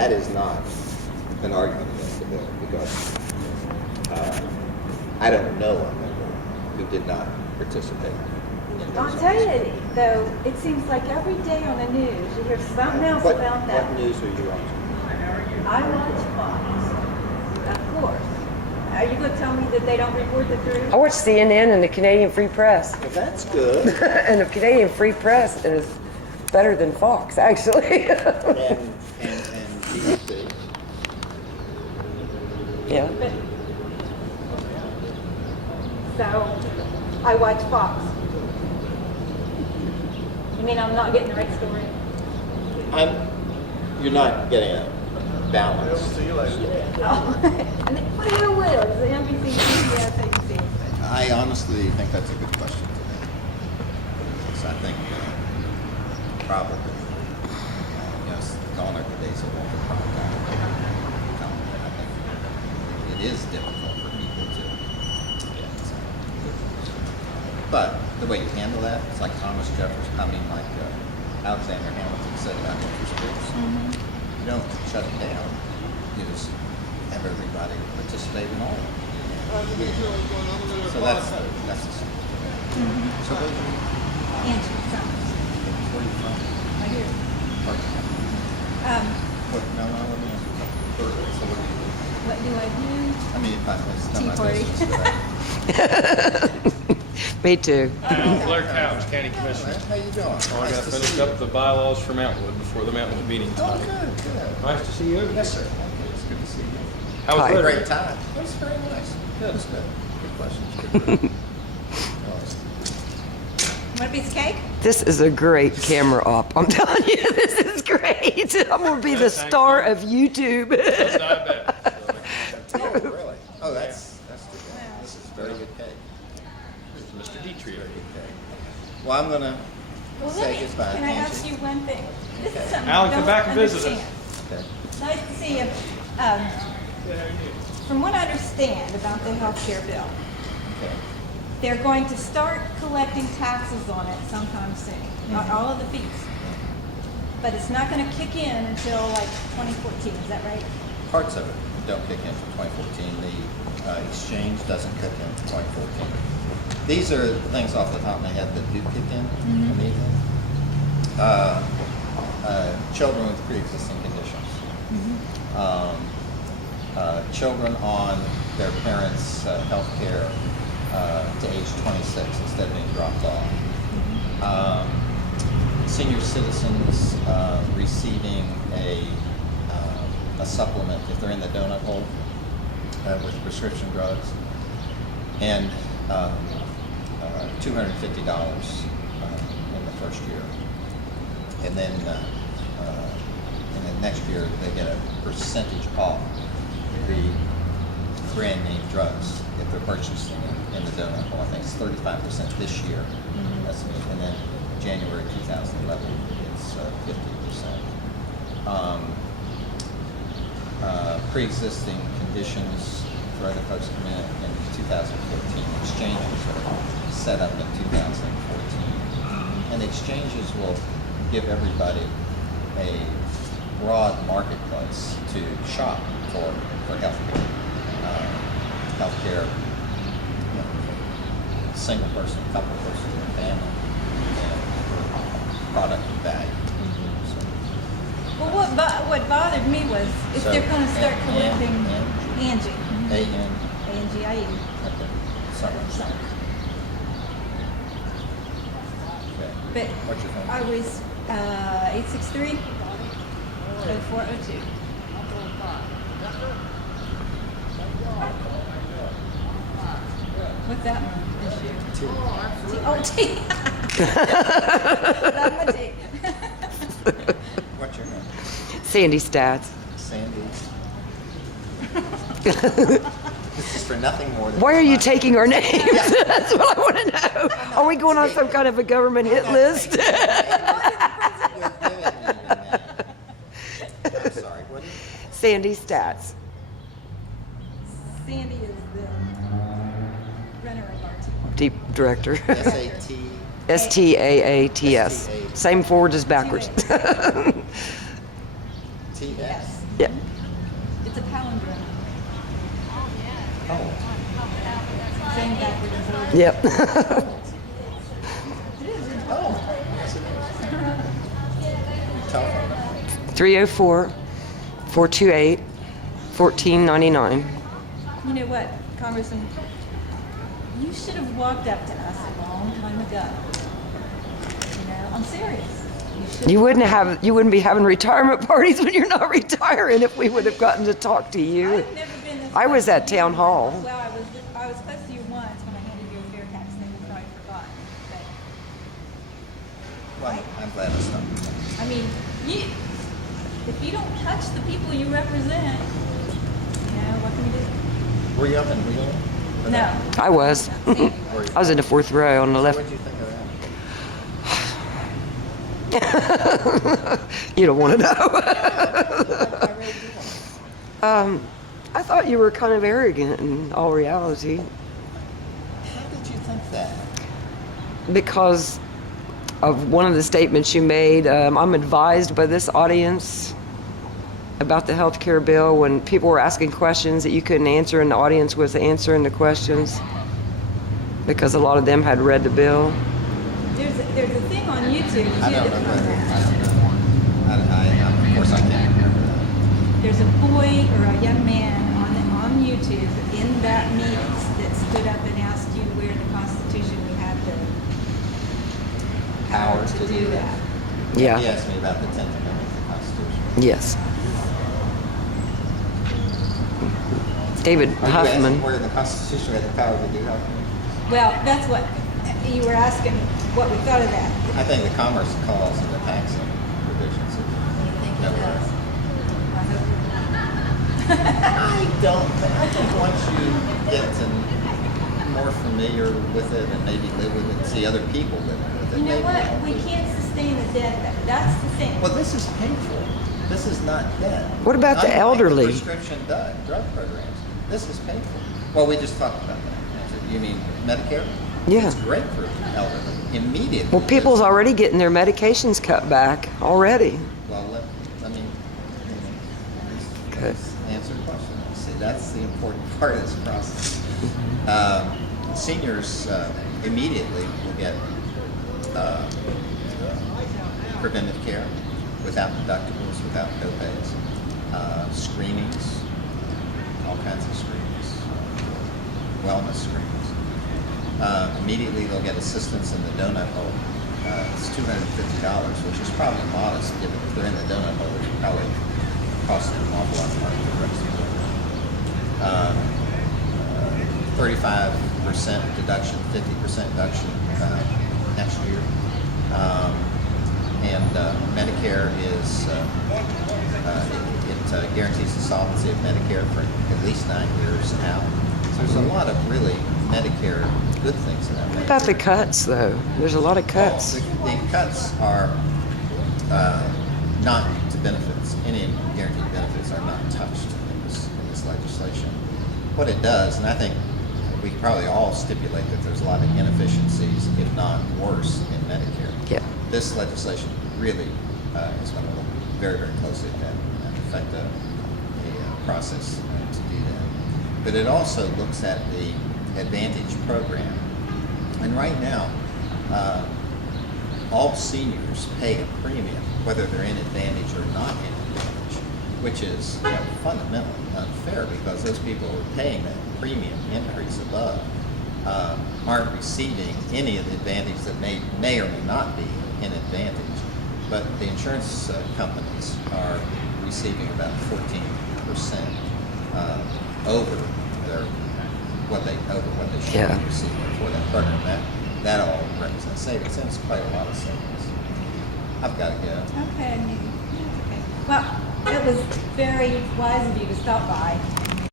that is not an argument against the bill, because I don't know a member who did not participate. I'll tell you, though, it seems like every day on the news you hear something else about that. What news are you watching? I watch Fox, of course. Are you going to tell me that they don't report the truth? I watch CNN and the Canadian Free Press. Well, that's good. And the Canadian Free Press is better than Fox, actually. and BBC. Yeah. But, so, I watch Fox. You mean I'm not getting the right story? You're not getting a balance. Oh, and then, what do you will? Is the NBC, CBS, ABC? I honestly think that's a good question today. So I think probably, gone are the days of Walter Prime time. I think it is difficult for people to get. But the way you handle that, it's like Thomas Jefferson, Alexander Hamilton said about interest groups. Mm-hmm. You don't shut it down. You just have everybody participate in all of it. So that's the Mm-hmm. So where are you from? Right here. What, no, let me ask you something. So what do you do? What do I do? I mean, if I was Tea party. Me too. Blair Couch, County Commissioner. How you doing? I got to finish up the bylaws for Mountainwood before the Mountainwood meeting Oh, tonight. good. Nice to see you. Yes, sir. It's good to see you. How was Hi. weather? Great time. That was very nice. Good. Good. Good questions. Good. Want a piece of cake? This is a great camera op. I'm telling you, this is great. I'm going to be the star of YouTube. It's not bad. Oh, really? Oh, that's too bad. This is very good cake. This is Mr. Dietrich. Very good cake. Well, I'm gonna say goodbye. Can I Angie. ask you one thing? This is something Alan, I come don't back and visit us. understand. Okay. Nice to see you. From what I understand about the health care bill, Okay. they're going to start collecting taxes on it sometime soon, all of the fees. But it's not going to kick in until like 2014, is that right? Parts of it don't kick in for 2014. The exchange doesn't kick in for 2014. These are the things off the top of my head that do kick in immediately. Children with pre-existing conditions. Children on their parents' health care to age 26 instead of being dropped off. Senior citizens receiving a supplement if they're in the donut hole with prescription drugs, and $250 in the first year, and then next year they get a percentage off the brand name drugs if they're purchasing in the donut hole. I think it's 35% this year. That's me. And then January 2011, it's 50%. Pre-existing conditions for other folks come in 2014. Exchanges are set up in 2014. And exchanges will give everybody a broad marketplace to shop for healthcare. Healthcare, single person, couple person, family, and product and value. Well, what bothered me was if So, they're going to start collecting Angie. Angie. A-N. A-N-G-I-E. Okay. Summer. Okay. But What's your phone? I was 863 0402. What's that one? T. Oh, T. That's my T. What's your name? Sandy Stats. Sandy. This is for nothing more than. Why are you taking our names? That's what I want to know. Are we going on some kind of a government hit list? I'm sorry. What is it? Sandy Stats. Sandy is the runner of our team. Deep director. S-A-T. STAATS. Same forward as backwards. T. TS? Yes. Yeah. It's a palindrome. Oh. Saying backwards and forwards. Yep. It is. Oh, yes it is. Telephone number? 304 428 1499. You know what, Congressman? You should have walked up to us a long time ago. You know, I'm serious. should You wouldn't be having retirement parties when you're not retiring if we would have gotten to talk to you. I've never been this I was close at to you. town hall. Well, I was close to you once when I handed you a fair tax, and then you probably forgot. But, Well, I'm glad I stopped. I mean, if you don't touch the people you represent, you know, what can we do? Were you up in Wheeling? for that? No. I was. Were you? I was in the fourth row on the So left. what'd you think of that? You don't want to know. I really do. I thought you were kind of arrogant in all reality How did you think that? because of one of the statements you made. I'm advised by this audience about the health care bill when people were asking questions that you couldn't answer and the audience was answering the questions because a lot of them had read the bill. There's a thing on YouTube too. I don't that- know. Of course I can't remember that. There's a boy or a young man on YouTube in that meeting that stood up and asked you where in the Constitution we have the power to do that. Yeah. He asked me about the 10th Amendment of the Constitution. Yes. David Are you asking Huffman. where in the Constitution we have the power to do health? Well, that's what you were asking, what we thought of that. I think the Commerce Clause and the taxing provisions. You think it does? I hope I don't. I think once you get to more familiar with it and maybe live with it and see other people living with it. You know maybe what? it'll We be- can't sustain the debt. That's the thing. Well, this is painful. This is not debt. What about the Unlike elderly? Prescription drug programs. This is painful. Well, we just talked about that. You mean Medicare? Yeah. It's great for elderly. Immediately. Well, people's already getting their medications cut back already. Well, let me Okay. answer the question. See, that's the important part of this process. Seniors immediately will get preventive care without deductibles, without copays, screenings, all kinds of screenings, wellness screenings. Immediately they'll get assistance in the donut hole. It's $250, which is probably modest given if they're in the donut hole, which probably costs them an awful lot of money for the rest of the year. 35% deduction, 50% deduction next year. Medicare is, it guarantees the solvency of Medicare for at least 9 years out. So there's a lot of really Medicare good things in that. What about the cuts, though? There's a lot of cuts. The cuts are not to benefits. Any guaranteed benefits are not touched in this legislation. What it does, and I think we probably all stipulate that there's a lot of inefficiencies, if not worse, in Medicare. Yeah. This legislation really is going to look very, very closely at that and affect the process to do that. But it also looks at the Advantage program. And right now, all seniors pay a premium, whether they're in Advantage or not in Advantage, which is fundamentally unfair because those people who are paying that premium increase above aren't receiving any of the Advantage that may or may not be in Advantage. But the insurance companies are receiving about 14% over what they should Yeah. be receiving for that program. That all represents savings, and it's quite a lot of savings. I've got to go. Okay, maybe. Okay. Well, it was very wise of you to stop by.